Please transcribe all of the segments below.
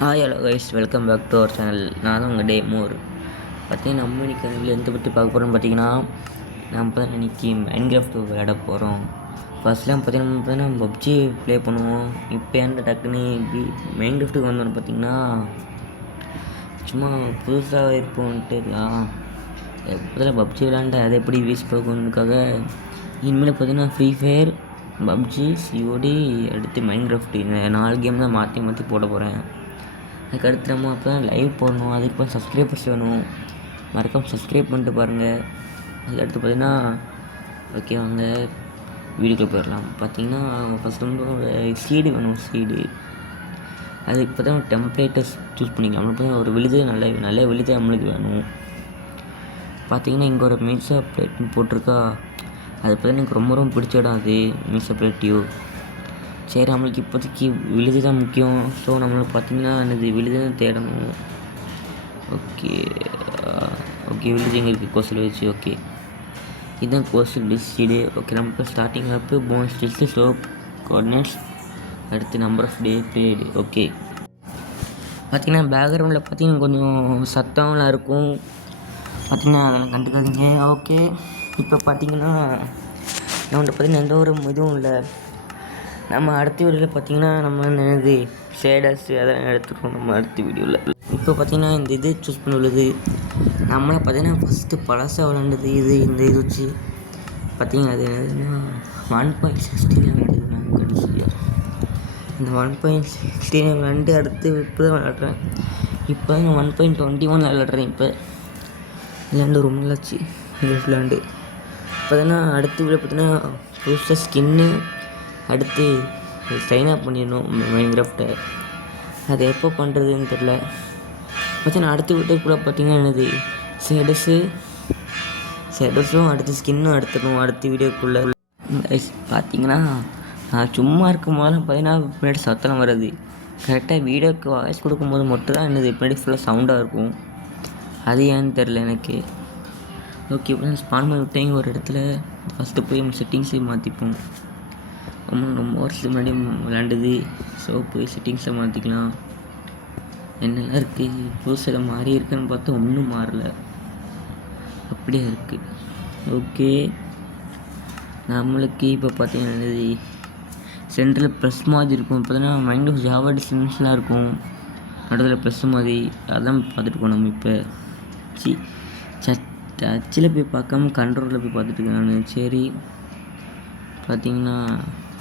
Hello guys, welcome back to our channel. நான் தான் உங்கள் டே மோர். பார்த்தீங்கன்னா நம்ம இன்றைக்கி அதில் எந்த பற்றி பார்க்க போகிறோம்னு பார்த்தீங்கன்னா, நம்ம தான் இன்றைக்கி மைன்கிராஃப்ட் விளையாட போகிறோம். ஃபஸ்ட்லாம் பார்த்தீங்கன்னா பப்ஜி ப்ளே பண்ணுவோம். இப்போ ஏன்டா டக்குன்னு இப்படி மைன்கிராஃப்ட்டுக்கு வந்தோன்னு பார்த்தீங்கன்னா சும்மா புதுசாக இருப்போன்ட்டு முதல்ல பப்ஜி விளையாண்டு அதை எப்படி வீஸ் போகணுக்காக இனிமேல் பார்த்தீங்கன்னா ஃப்ரீ ஃபயர், பப்ஜி, சிஓடி, அடுத்து மைன்கிராஃப்ட் இந்த 4 கேம் தான் மாற்றி போட போகிறேன். அதுக்கடுத்து நம்ம அப்போ தான் லைவ் போடணும். அதுக்கு அப்புறம் சப்ஸ்கிரைபர்ஸ் வேணும். மறக்காமல் சப்ஸ்கிரைப் பண்ணிட்டு பாருங்கள். அதுக்கடுத்து பார்த்திங்கன்னா ஓகே வாங்க வீடியோக்குள்ளே போயிடலாம். பார்த்திங்கன்னா ஃபஸ்ட் வந்து சீடு வேணும். சீடு அதுக்கு பார்த்தா டெம்ப்ளேட்டை சூஸ் பண்ணிக்கலாம். நம்மளுக்கு பார்த்தா ஒரு விழுது நல்ல விழுது நம்மளுக்கு வேணும். பார்த்திங்கன்னா இங்கே ஒரு மீசா பிளேட்னு போட்டிருக்கா. அது பார்த்தா எனக்கு ரொம்ப பிடிச்ச இடம். அது மீசா பிளேட்டியோ. சரி, நம்மளுக்கு இப்போதைக்கு விழுது தான் முக்கியம். ஸோ நம்மளுக்கு பார்த்திங்கன்னா என்னது விழுது தான் தேடணும். ஓகே விழுது எங்கே இருக்குது? கோஸ்டல் வச்சு. ஓகே, இதுதான் கோஸ்டல் டிஸ்டீடு. ஓகே, நமக்கு ஸ்டார்டிங் அப்போ போனஸ் ஸ்டில்ஸு, சோப், கோஆர்டினேட்ஸ், அடுத்து number of day blade. Okay, பார்த்திங்கன்னா பேக்ரவுண்டில் பார்த்திங்கன்னா கொஞ்சம் சத்தம்லாம் இருக்கும். பார்த்திங்கன்னா அதெல்லாம் கண்டுக்காதீங்க. ஓகே, இப்போ பார்த்திங்கன்னா நம்மகிட்ட பார்த்திங்கன்னா எந்த ஒரு இதுவும் இல்லை. நம்ம அடுத்த வீடியோவில் பார்த்திங்கன்னா நம்ம என்னது ஷேடர்ஸ் அதெல்லாம் எடுத்துக்கணும் நம்ம அடுத்த வீடியோவில். இப்போ பார்த்திங்கன்னா இந்த இது சூஸ் பண்ண உள்ளது. நம்மளை பார்த்திங்கன்னா ஃபஸ்ட்டு பழசாக விளாண்டது இந்த இது வச்சு பார்த்திங்கன்னா அது என்னதுன்னா 1.16 விளாண்டது. நான் கடைசியாக இந்த 1.16 விளாண்டு அடுத்து இப்போ தான் விளாட்றேன். இப்போ நான் 1.21 விளாட்றேன். இப்போ விளாண்டு ரொம்ப நல்லாச்சு விளாண்டு. பார்த்தீங்கன்னா அடுத்த வீடியோ பார்த்திங்கன்னா புதுசாக ஸ்கின்னு, அடுத்து சைன் அப் பண்ணிடணும் மைன்கிராஃப்ட்டை. அது எப்போ பண்ணுறதுன்னு தெரில. பார்த்தீங்கன்னா அடுத்த வீட்டுக்குள்ளே பார்த்திங்கன்னா என்னது ஷேடர்ஸும் அடுத்து ஸ்கின்னும் எடுத்துக்கணும் அடுத்த வீடியோக்குள்ளே. பார்த்திங்கன்னா நான் சும்மா இருக்கும் போதெல்லாம் பார்த்திங்கன்னா பின்னாடி சத்தம் வருது. கரெக்டாக வீடியோக்கு வாய்ஸ் கொடுக்கும்போது மட்டும் தான் என்னது பின்னாடி ஃபுல்லாக சவுண்டாக இருக்கும். அது ஏன்னு தெரில எனக்கு. ஓகே, இப்போ ஸ்பான் பண்ணி விட்டேங்க ஒரு இடத்துல. ஃபஸ்ட்டு போய் நம்ம செட்டிங்ஸை மாற்றிப்போம். ரொம்ப வருஷத்துக்கு முன்னாடி விளாண்டது. ஸோ போய் செட்டிங்ஸை மாற்றிக்கலாம். என்னெல்லாம் இருக்குது புதுசில் மாறி இருக்குன்னு பார்த்தா ஒன்றும் மாறல, அப்படியே இருக்குது. ஓகே, நம்மளுக்கு இப்போ பார்த்தீங்கன்னா சென்ட்ரல் ப்ரெஸ் மாதிரி இருக்கும். பார்த்தீங்கன்னா மைண்ட் ஜாவா டிஸ்டன்ஸ்லாம் இருக்கும். நடுவில் ப்ரெஸ் மாதிரி அதான் பார்த்துட்டுருக்கோம் நம்ம. இப்போ டச்சில் போய் பார்க்காம கண்ட்ரோலில் போய் பார்த்துட்ருக்கேன் நான். சரி, பார்த்திங்கன்னா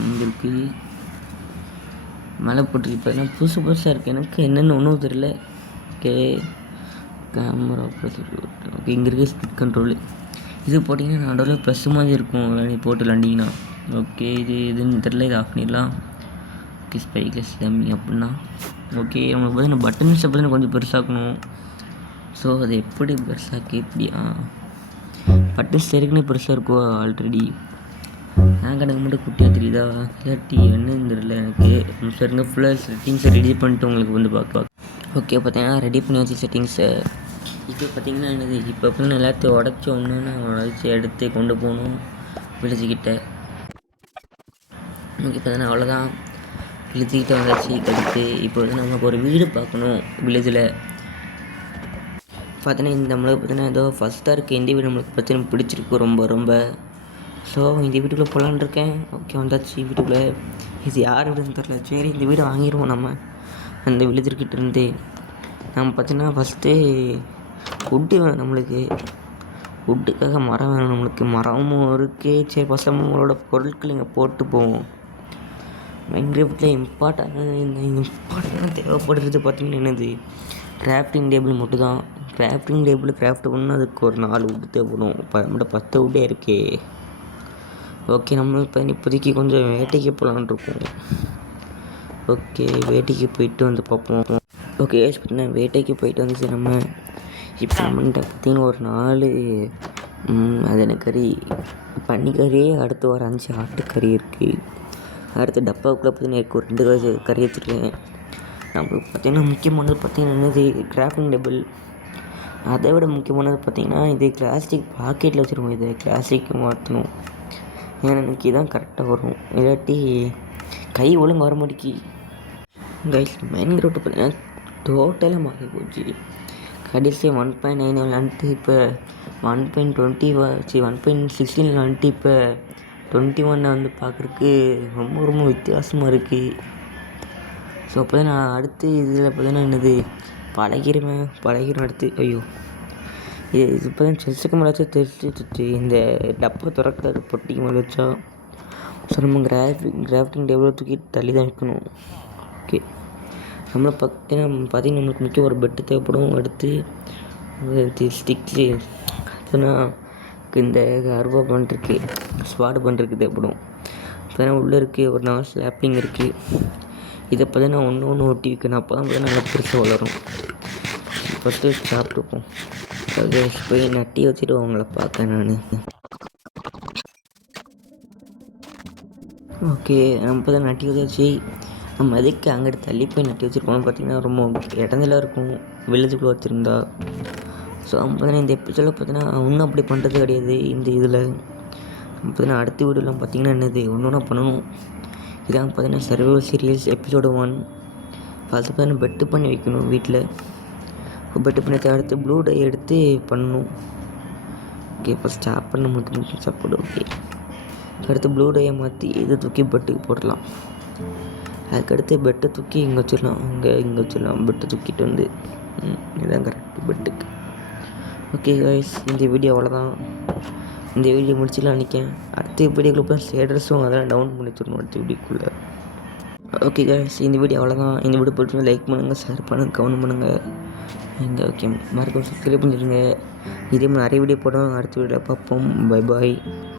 இங்கே இருக்குது மழை போட்டுருக்கு. பார்த்தீங்கன்னா புதுசாக இருக்குது. எனக்கு என்னென்னு ஒன்றும் தெரியல. ஓகே, கேமரா ஓகே, இங்கே இருக்குது ஸ்பீட் கண்ட்ரோலு. இது போட்டிங்கன்னா நடுவில் ப்ளஸ் மாதிரி இருக்கும் நீ போட்டு விளாண்டிங்கன்னா. ஓகே, இதுன்னு தெரியல. இது ஆஃப் பண்ணிடலாம். ஓகே, ஸ்பைக்லெஸ் டம்மி அப்படின்னா. ஓகே, நம்மளுக்கு பார்த்தீங்கன்னா பட்டன்ஸை பார்த்தீங்கன்னா கொஞ்சம் பெருசாக்கணும். ஸோ அது எப்படி பெருசாக்கி எப்படியா பட்டன்ஸ் ஏற்கனவே பெருசாக இருக்கும் ஆல்ரெடி. நான் கணக்கு மட்டும் குட்டியாக தெரியுதா இல்லாட்டி என்னன்னு தெரியல எனக்கு. சரிங்க, ஃபுல்லாக செட்டிங்ஸை ரெடி பண்ணிட்டு உங்களுக்கு வந்து பார்க்கலாம். ஓகே, பார்த்தீங்கன்னா ரெடி பண்ணி வச்சு செட்டிங்ஸை. இப்போ பார்த்திங்கன்னா என்னது இப்போ அப்படின்னு எல்லாத்தையும் உடச்சி ஒன்று உடச்சி எடுத்து கொண்டு போகணும் விழுதுக்கிட்ட. ஓகே, பார்த்தீங்கன்னா அவ்வளோதான், விழுதுக்கிட்ட வந்தாச்சு. கடுத்து இப்போ வந்து நமக்கு ஒரு வீடு பார்க்கணும் விழுதில். பார்த்தீங்கன்னா இந்த நம்மளுக்கு பார்த்தீங்கன்னா ஏதோ ஃபஸ்ட்டாக இருக்குது. இந்த வீடு நம்மளுக்கு பார்த்தீங்கன்னா பிடிச்சிருக்கு ரொம்ப. ஸோ இந்த வீட்டுக்குள்ளே போகலான்னு இருக்கேன். ஓகே, வந்தாச்சு வீட்டுக்குள்ளே. இது யார் வீடுன்னு தெரில. சரி, இந்த வீடு வாங்கிடுவோம் நம்ம அந்த விழுதுக்கிட்ட இருந்து. நம்ம பார்த்தீங்கன்னா ஃபஸ்ட்டு வுட்டு வேணும் நம்மளுக்கு. வுட்டுக்காக மரம் வேணும் நம்மளுக்கு. மரமும் இருக்குது. சரி, ஃபஸ்ட்டு நம்மளோட பொருட்கள் இங்கே போட்டு போவோம். மைன்கிராஃப்ட்டில் இம்பார்ட்டண்டாக தேவைப்படுறது பார்த்திங்கன்னா என்னது கிராஃப்டிங் டேபிள் மட்டும் தான். கிராஃப்டிங் டேபிள் கிராஃப்ட் பண்ணால் அதுக்கு ஒரு 4 வுட்டு தேவைப்படும். நம்மகிட்ட 10 வுட்டே இருக்கே. ஓகே, நம்ம இப்போ இப்போதைக்கு கொஞ்சம் வேட்டைக்கு போகலான்னு இருக்கோம். ஓகே, வேட்டைக்கு போயிட்டு வந்து பார்ப்போம். ஓகே, பார்த்தீங்கன்னா வேட்டைக்கு போயிட்டு வந்துச்சு நம்ம. இப்போ நம்மகிட்ட பார்த்திங்கன்னா ஒரு 4 அது என்ன கறி, பன்னிக்கறி, அடுத்து ஒரு 5 ஆட்டுக்கறி இருக்குது. அடுத்து டப்பாவுக்குள்ளே பார்த்திங்கன்னா இருக்குது ஒரு 2 கறி வச்சுருக்கேன். நம்மளுக்கு பார்த்திங்கன்னா முக்கியமானது பார்த்திங்கன்னா என்னது கிராஃப்டிங் டேபிள். அதை விட முக்கியமானது பார்த்திங்கன்னா இது பிளாஸ்டிக் பாக்கெட்டில் வச்சுருக்கோம். இதை பிளாஸ்டிக் மாற்றணும். ஏன்னா எனக்கு இதான் கரெக்டாக வரும், இல்லாட்டி கை ஒழுங்கு வர மாட்டேங்கி. கைஸ் மைன்கிராஃப்ட் பார்த்திங்கன்னா டோட்டலாக மாறி போச்சு. கடைசி 1.9 விளாண்டுட்டு இப்போ 1.20 1.16 விளாண்டுட்டு இப்போ 21 வந்து பார்க்குறக்கு ரொம்ப ரொம்ப வித்தியாசமாக இருக்குது. ஸோ அப்போ தான் நான் அடுத்து இதில் பார்த்தீங்கன்னா என்னது பழகிரும் அடுத்து. ஐயோ, இது இப்போ தான் செஸ்ஸுக்கு மேலே வச்சா தெரிஞ்சிச்சு. இந்த டப்பை திறக்கிற பொட்டிக்கு மேலே வச்சா ஸோ நம்ம கிராஃப்டிங் டேபிளை தூக்கி தள்ளி தான் வைக்கணும். ஓகே, நம்மளை பார்த்தீங்கன்னா நம்மளுக்கு முக்கியம் ஒரு பெட்டு தேவைப்படும். அடுத்து ஸ்டிக்ஸு அதுனா இந்த அருவா பண்ணுறதுக்கு ஸ்வாடு பண்ணுறதுக்கு தேவைப்படும். இப்போ உள்ளே இருக்குது ஒரு 4 ஸ்லாப்பிங் இருக்குது. இதை பார்த்தீங்கன்னா ஒன்று ஒட்டி வைக்கணும். அப்போ தான் பார்த்தீங்கன்னா நல்லா பெருசாக வளரும். ஃபஸ்ட்டு சாப்பிட்டுப்போம். அது போய் நட்டி வச்சுட்டு அவங்கள பார்க்க நான். ஓகே, நம்ம இப்போ தான் நட்டி வச்சாச்சு. நம்ம எதுக்கு அங்கிட்டு தள்ளி போய் நட்டி வச்சுருப்போம்னு பார்த்தீங்கன்னா ரொம்ப இடஞ்சலாக இருக்கும் வில்லேஜுக்குள்ளே வச்சுருந்தா. ஸோ பார்த்தீங்கன்னா இந்த எபிசோடில் பார்த்தீங்கன்னா ஒன்றும் அப்படி பண்ணுறது கிடையாது. இந்த இதில் பார்த்தீங்கன்னா அடுத்த வீடியோலாம் பார்த்தீங்கன்னா என்னது ஒன்று பண்ணணும். இதான் பார்த்தீங்கன்னா சர்வைவல் சீரியல்ஸ் எபிசோடு 1. பார்த்து பார்த்தீங்கன்னா பெட்டு பண்ணி வைக்கணும் வீட்டில். பெட்டு பண்ணி அடுத்து ப்ளூ டை எடுத்து பண்ணணும். ஓகே, ஃபஸ்ட் ஸ்டாப் பண்ண முக்கியம் சாப்பிடு. ஓகே, அடுத்து ப்ளூ டையை மாற்றி இதை தூக்கி பெட்டுக்கு போடலாம். அதுக்கடுத்து பெட்டை தூக்கி இங்கே வச்சிடலாம். இங்கே வச்சிடலாம். பெட்டை தூக்கிட்டு வந்து இதுதான் கரெக்டு பெட்டுக்கு. ஓகே கைஸ், இந்த வீடியோ அவ்வளோதான். இந்த வீடியோ முடிச்சுலாம் நினைக்கிறேன். அடுத்த வீடியோக்குள்ளே போய் ஷேடர்ஸும் அதெல்லாம் டவுன் பண்ணி வச்சிடணும் அடுத்த வீடியோக்குள்ளே. ஓகே கைஸ், இந்த வீடியோ அவ்வளோதான். இந்த வீடியோ பிடிச்சி லைக் பண்ணுங்கள், ஷேர் பண்ணுங்கள், கமெண்ட் பண்ணுங்கள். ஓகே, மறக்காம சப்ஸ்கிரைப் பண்ணிடுங்க. இதே மாதிரி நிறைய வீடியோ போடுவோம். அடுத்த வீடியோவில் பார்ப்போம். Bye bye.